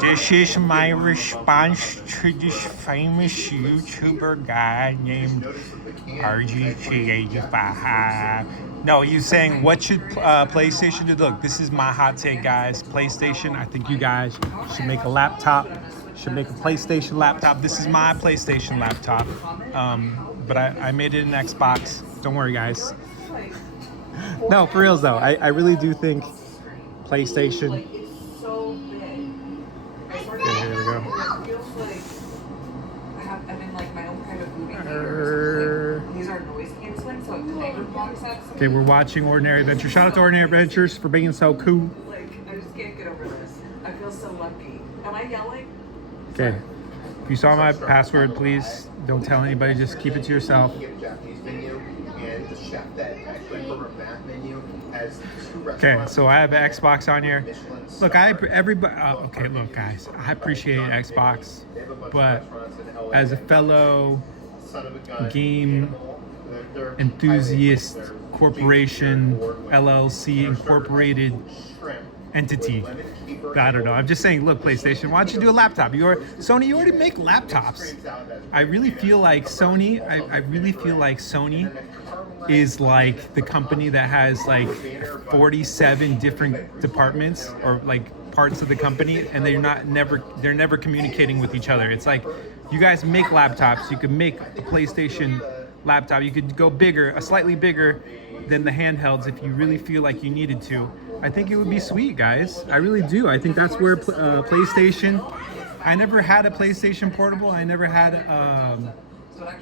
This is my response to this famous YouTuber guy named RGG85. No, he's saying, what should PlayStation do? Look, this is my hot take, guys. PlayStation, I think you guys should make a laptop, should make a PlayStation laptop. This is my PlayStation laptop, but I made it an Xbox. Don't worry, guys. No, for reals though, I really do think PlayStation. Okay, here we go. Okay, we're watching Ordinary Adventures. Shout out to Ordinary Adventures for being so cool. Like, I just can't get over this. I feel so lucky. Am I yelling? Okay. If you saw my password, please don't tell anybody. Just keep it to yourself. Okay, so I have an Xbox on here. Look, everybody. Okay, look, guys, I appreciate Xbox, but as a fellow game enthusiast corporation, LLC incorporated entity, I don't know. I'm just saying, look, PlayStation, why don't you do a laptop? Sony, you already make laptops. I really feel like Sony. I really feel like Sony is like the company that has like 47 different departments or like parts of the company, and they're never communicating with each other. It's like, you guys make laptops. You could make a PlayStation laptop. You could go bigger, slightly bigger than the handhelds if you really feel like you needed to. I think it would be sweet, guys. I really do. I think that's where PlayStation. I never had a PlayStation Portable. I never had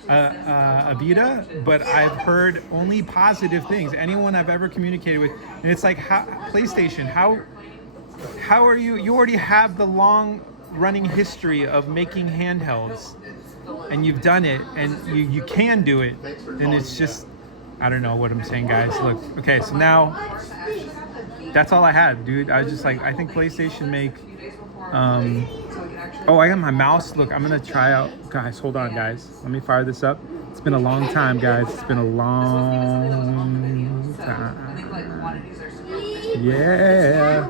a Vita, but I've heard only positive things. Anyone I've ever communicated with, and it's like, PlayStation, how are you? You already have the long running history of making handhelds, and you've done it, and you can do it, and it's just, I don't know what I'm saying, guys. Look, okay, so now that's all I had, dude. I was just like, I think PlayStation make oh, I got my mouse. Look, I'm gonna try out, guys, hold on, guys, let me fire this up. It's been a long time, guys. It's been a long time. Yeah.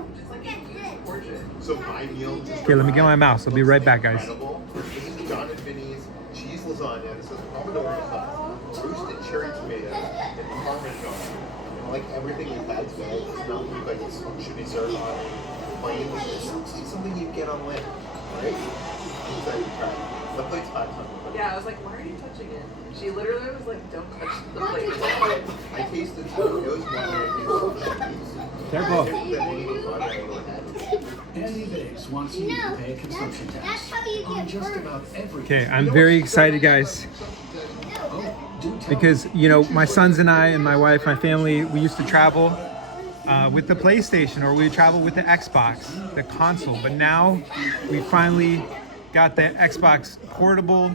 Okay, let me get my mouse. I'll be right back, guys. John and Vinny's cheese lasagna. This is pomodoro sauce, roasted cherry tomatoes, and parmesan. I like everything you've had today. It smells like it should be served on plain. It's something you get on land, right? I'm excited to try it. The plate's 500. Yeah, I was like, why are you touching it? She literally was like, don't touch the plate. I tasted some of those Careful. Andy Biggs wants you to pay a consumption tax on just about everything. Okay, I'm very excited, guys, because, you know, my sons and I and my wife, my family, we used to travel with the PlayStation, or we travel with the Xbox, the console, but now we finally got the Xbox portable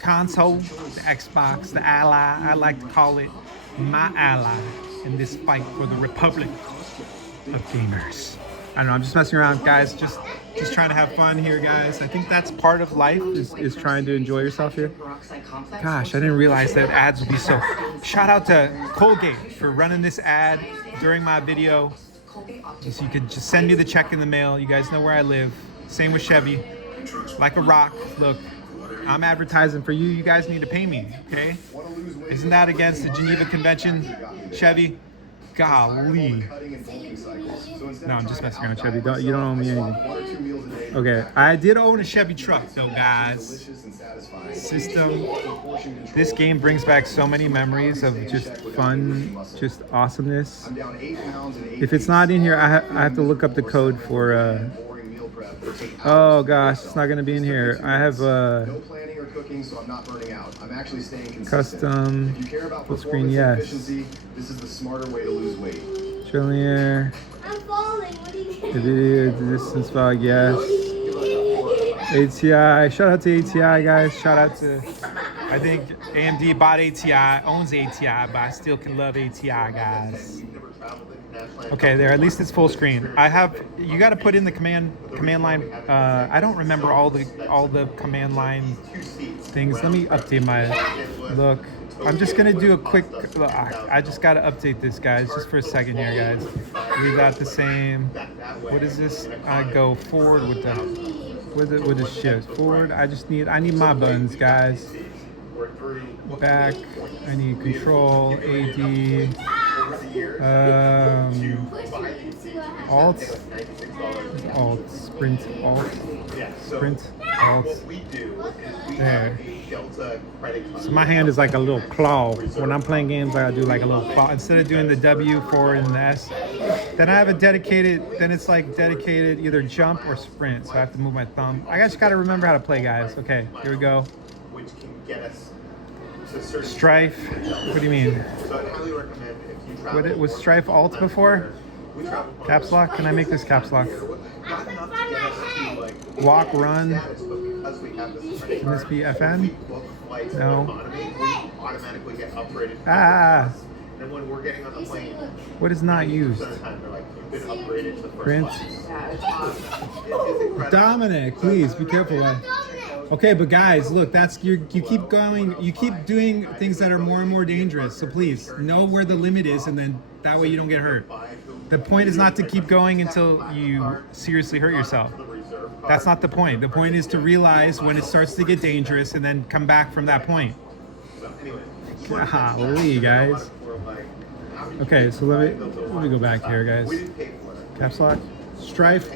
console, the Xbox, the ally, I like to call it my ally in this fight for the Republic of Gamers. I don't know, I'm just messing around, guys, just trying to have fun here, guys. I think that's part of life, is trying to enjoy yourself here. Gosh, I didn't realize that ads would be so... Shout out to Colgate for running this ad during my video. So you could just send me the check in the mail. You guys know where I live. Same with Chevy. Like a rock. Look, I'm advertising for you. You guys need to pay me, okay? Isn't that against the Geneva Convention, Chevy? Golly. No, I'm just messing around, Chevy. You don't owe me anything. Okay, I did own a Chevy truck, though, guys. System. This game brings back so many memories of just fun, just awesomeness. If it's not in here, I have to look up the code for... oh gosh, it's not going to be in here. I have custom full screen, yes. This is the smarter way to lose weight. Trillier. I'm falling. What are you doing? Distance fog, yes. ATI. Shout out to ATI, guys. Shout out to, I think AMD bought ATI, owns ATI, but I still can love ATI, guys. Okay, there. At least it's full screen. I have. You got to put in the command line. I don't remember all the command line things. Let me update my look. I'm just gonna do a quick. I just gotta update this, guys, just for a second here, guys. Leave that the same. way. What is this? I go forward with the shift. Forward. I need my buttons, guys. We're through Back. I need control. AD. over the years. Alt. $96. Alt. Sprint. Alt. Yeah, so Sprint. Alt. what we do is we There. have a Delta credit card. So my hand is like a little claw. When I'm playing games, I gotta do like a little claw. Instead of doing the W, forward, and the S, then I have a dedicated, then it's like dedicated either jump or sprint. So I have to move my thumb. I just gotta remember how to play, guys. Okay, here we go. Which can get us to certain Strife. What do you mean? So I highly recommend if you travel. Was Strife alt before? We travel Caps lock? Can I make this caps lock? not enough to get us to like Walk, run. status, but because we have this credit Can this card, be when FN? we book flights in No. economy, we automatically get upgraded. Ah. And when we're getting on the plane, What is not 90% used? of the time they're like, you've been upgraded to the first Print. class. Yeah, it's awesome. It's incredible. Dominic, please be careful. Okay, but guys, look, that's you keep going, you keep doing things that are more and more dangerous. So please know where the limit is, and then that way you don't get hurt. The point is not to keep going until you seriously hurt yourself. That's not the point. The point is to realize when it starts to get dangerous and then come back from that point. Golly, guys. Okay, so let me go back here, guys. Caps lock, Strife.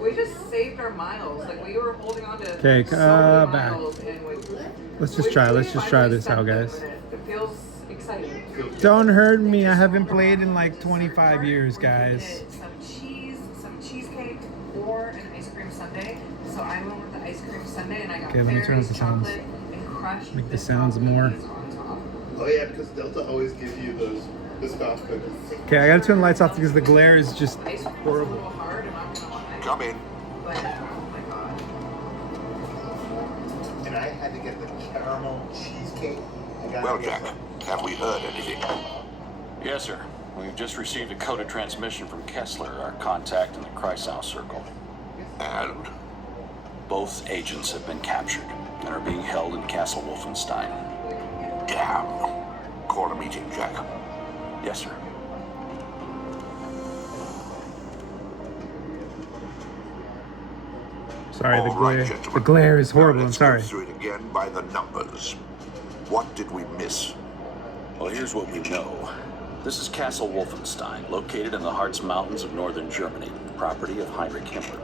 We just saved our miles. Like we were holding on to Okay, so many back. miles, and Let's just try this out, guys. It feels exciting. Don't hurt me. I haven't played in like 25 years, guys. Some cheesecake, or an ice cream sundae. So I went with the ice cream sundae, and I got Okay, let me turn up the sounds. chocolate and crushed. Make the sounds more. on top. Oh yeah, because Delta always gives you those Biscoff cookies. Okay, I gotta turn the lights off because the glare is just Ice cream was a horrible. little hard, I'm not gonna lie. Come in. But oh my god. And I had to get the caramel cheesecake. I gotta Well, get Jack, some. have we heard anything? Yes, sir. We've just received a coded transmission from Kessler, our contact in the Kreisau Circle. And? Both agents have been captured and are being held in Castle Wolfenstein. Damn. Call a meeting, Jack. Yes, sir. Sorry, All right, the gentlemen. glare is horrible. Now I'm let's sorry. go through it again by the numbers. What did we miss? Well, here's what we know. This is Castle Wolfenstein, located in the Harz Mountains of northern Germany, property of Heinrich Himmler.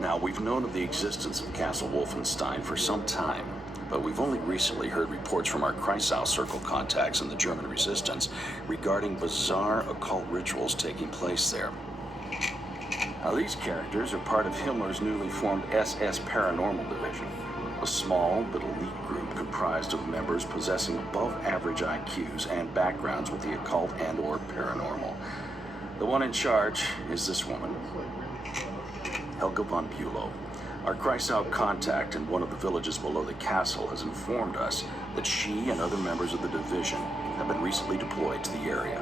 Now, we've known of the existence of Castle Wolfenstein for some time, but we've only recently heard reports from our Kreisau Circle contacts in the German resistance regarding bizarre occult rituals taking place there. Now, these characters are part of Himmler's newly formed SS Paranormal Division, a small but elite group comprised of members possessing above-average IQs and backgrounds with the occult and/or paranormal. The one in charge is this woman, Helga von Bülow. Our Kreisau contact in one of the villages below the castle has informed us that she and other members of the division have been recently deployed to the area.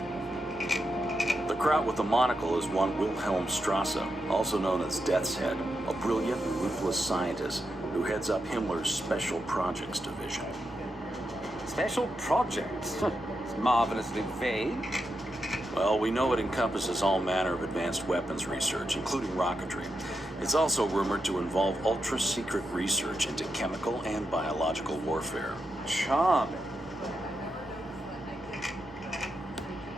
The kraut with the monocle is one Wilhelm Strasse, also known as Death's Head, a brilliant and ruthless scientist who heads up Himmler's Special Projects Division. Special projects? It's marvelously vague. Well, we know it encompasses all manner of advanced weapons research, including rocketry. It's also rumored to involve ultra-secret research into chemical and biological warfare. Charming.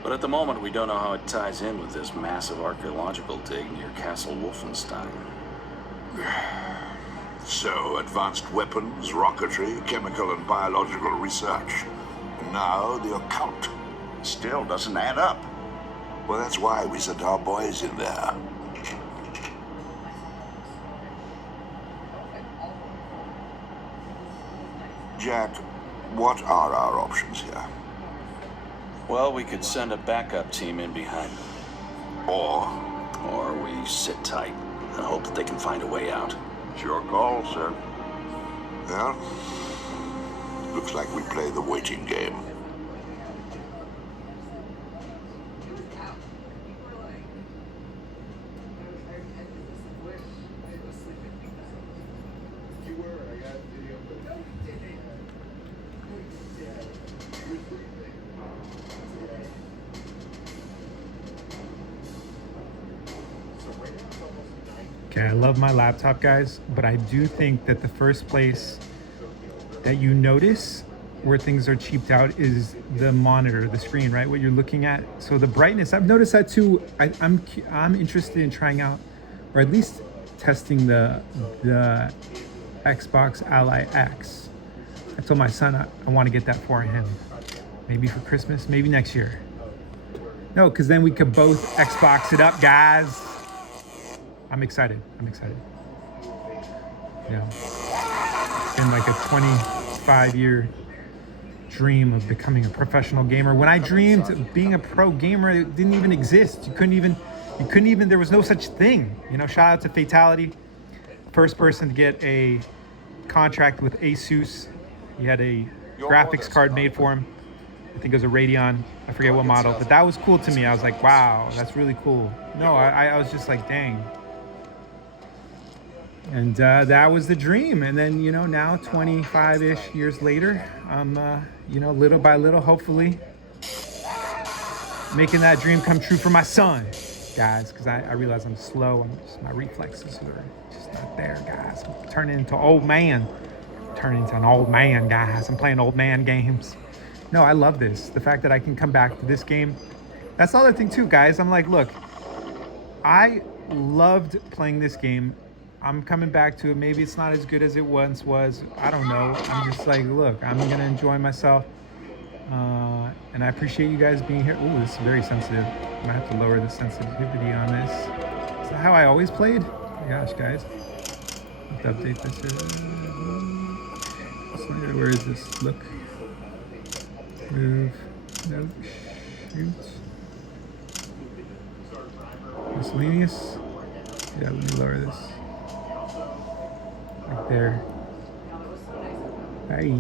But at the moment, we don't know how it ties in with this massive archaeological dig near Castle Wolfenstein. So, advanced weapons, rocketry, chemical and biological research. And now, the occult. Still doesn't add up. Well, that's why we sent our boys in there. Jack, what are our options here? Well, we could send a backup team in behind them. Or we sit tight and hope that they can find a way out. It's your call, sir. Well, looks like we play the waiting game. Okay, I love my laptop, guys, but I do think that the first place that you notice where things are cheaped out is the monitor, the screen, right? What you're looking at. So the brightness, I've noticed that too. I'm interested in trying out, or at least testing the Xbox Ally X. I told my son I want to get that for him. Maybe for Christmas, maybe next year. No, because then we could both Xbox it up, guys. I'm excited. Yeah. It's been like a 25-year dream of becoming a professional gamer. When I dreamed of being a pro gamer, it didn't even exist. You couldn't even, there was no such thing. You know, shout out to Fatality. First person to get a contract with Asus. He had a graphics card made for him. I think it was a Radeon. I forget what model, but that was cool to me. I was like, wow, that's really cool. No, I was just like, dang. And that was the dream. And then, you know, now 25-ish years later, I'm, you know, little by little, hopefully making that dream come true for my son, guys, because I realize I'm slow. My reflexes are just not there, guys. I'm turning into an old man. Turning into an old man, guys. I'm playing old man games. No, I love this. The fact that I can come back to this game. That's the other thing too, guys. I'm like, look, I loved playing this game. I'm coming back to it. Maybe it's not as good as it once was. I don't know. I'm just like, look, I'm going to enjoy myself. And I appreciate you guys being here. Ooh, this is very sensitive. I'm going to have to lower the sensitivity on this. Is that how I always played? Oh my gosh, guys. I have to update this. Where is this? Look. Move. No. Shoot. Miscellaneous. Yeah, let me lower this. Right there. Hey.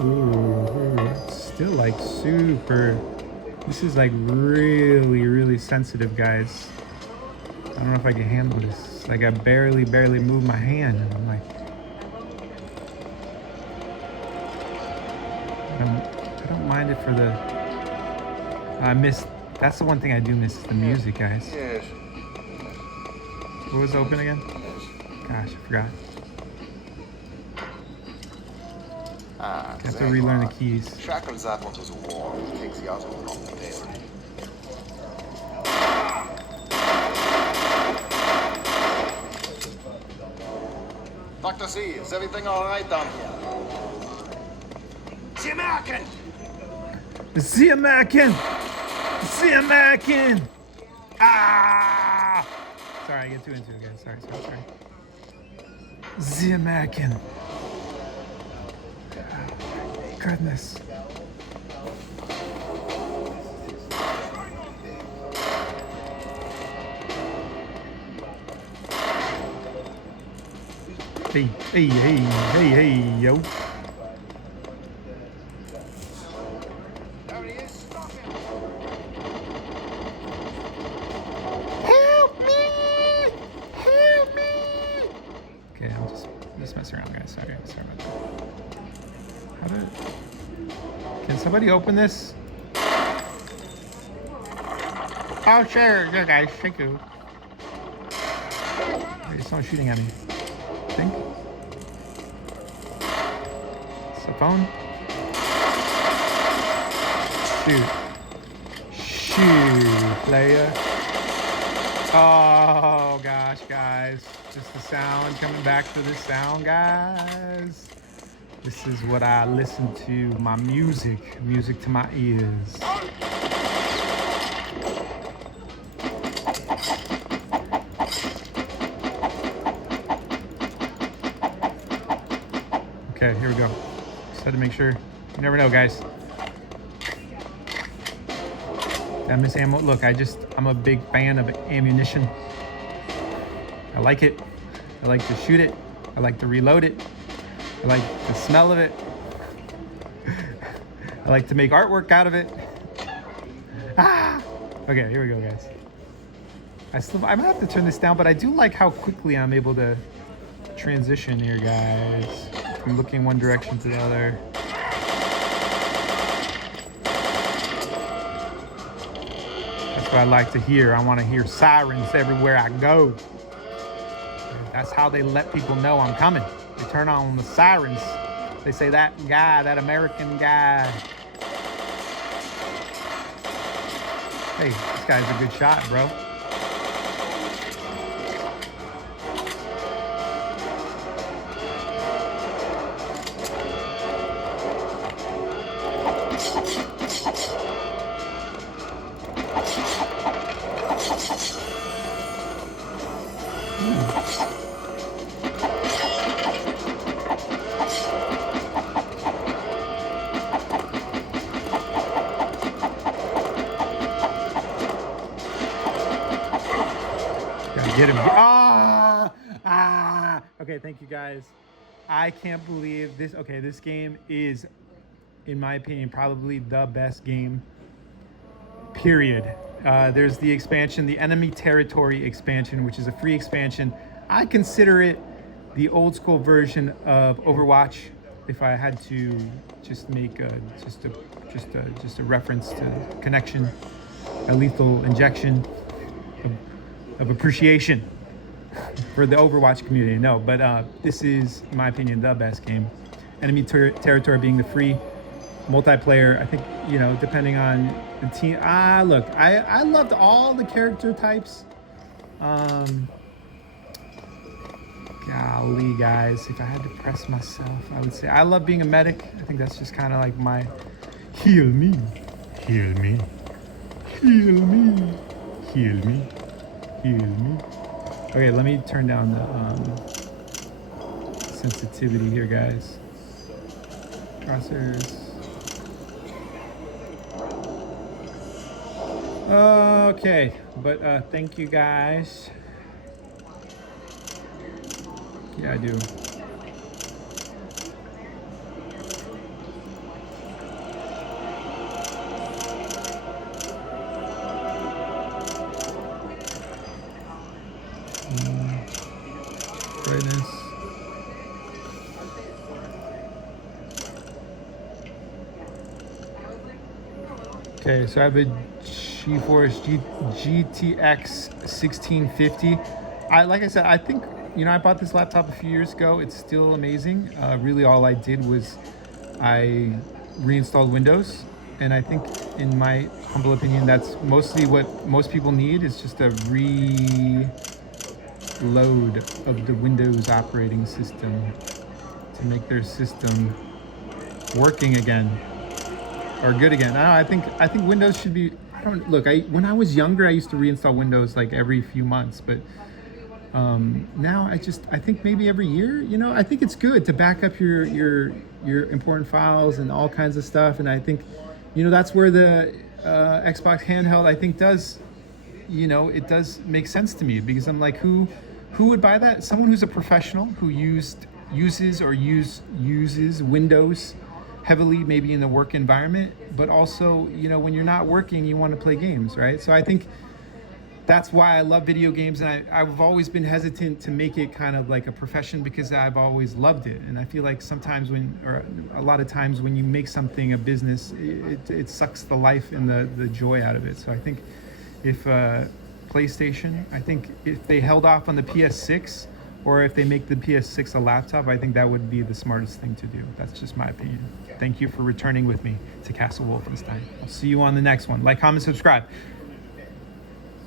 Ooh, it's still like super. This is like really sensitive, guys. I don't know if I can handle this. Like I barely move my hand, and I'm like, I don't mind it for the. I miss. That's the one thing I do miss is the music, guys. Yes. What was open again? Gosh, I forgot. I have to relearn the keys. Shackles that one was a war. Takes the other one off the table. Dr. C, is everything all right down here? The American! The American! The American! Ah! Sorry, I get too into it again. Sorry. The American. Oh, goodness. Hey, yo. Help me! Okay, I'm just messing around, guys. Sorry about that. Can somebody open this? Oh, sure, guys. Thank you. Wait, someone's shooting at me. I think. It's the phone. Shoot, player. Oh gosh, guys. Just the sound, coming back to the sound, guys. This is what I listen to, my music to my ears. Okay, here we go. Just had to make sure. You never know, guys. I miss ammo. Look, I'm a big fan of ammunition. I like it. I like to shoot it. I like to reload it. I like the smell of it. I like to make artwork out of it. Ah! Okay, here we go, guys. I might have to turn this down, but I do like how quickly I'm able to transition here, guys. From looking one direction to the other. That's what I like to hear. I want to hear sirens everywhere I go. That's how they let people know I'm coming. They turn on the sirens. They say, that guy, that American guy. Hey, this guy's a good shot, bro. Get him. Okay, thank you guys. I can't believe this. Okay, this game is, in my opinion, probably the best game, period. There's the expansion, the Enemy Territory expansion, which is a free expansion. I consider it the old school version of Overwatch. If I had to just make just a reference to connection, a lethal injection of appreciation for the Overwatch community. No, but this is, in my opinion, the best game. Enemy Territory being the free multiplayer. I think, you know, depending on the team. Look, I loved all the character types. Golly, guys, if I had to press myself, I would say I love being a medic. I think that's just kind of like my heal me, heal me, heal me, heal me. Okay, let me turn down the sensitivity here, guys. Crosshairs. Okay, but thank you guys. Yeah, I do. Brightness. Okay, so I have a GeForce GTX 1650. Like I said, I think, you know, I bought this laptop a few years ago. It's still amazing. Really, all I did was I reinstalled Windows, and I think, in my humble opinion, that's mostly what most people need, is just a load of the Windows operating system to make their system working again, or good again. I think Windows should be. When I was younger, I used to reinstall Windows like every few months, but now I think maybe every year. You know, I think it's good to back up your important files and all kinds of stuff, and I think, you know, that's where the Xbox handheld, I think, does, you know, it does make sense to me, because I'm like, who would buy that? Someone who's a professional, who uses Windows heavily, maybe in the work environment, but also, you know, when you're not working, you want to play games, right? So I think that's why I love video games, and I've always been hesitant to make it kind of like a profession, because I've always loved it. And I feel like sometimes a lot of times when you make something a business, it sucks the life and the joy out of it. So I think if PlayStation, I think if they held off on the PS6, or if they make the PS6 a laptop, I think that would be the smartest thing to do. That's just my opinion. Thank you for returning with me to Castle Wolfenstein. I'll see you on the next one. Like, comment, subscribe.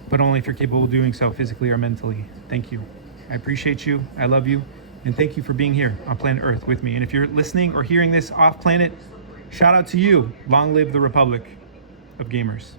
But only if you're capable of doing so physically or mentally. Thank you. I appreciate you. I love you. And thank you for being here on planet Earth with me. And if you're listening or hearing this off planet, shout out to you. Long live the Republic of Gamers.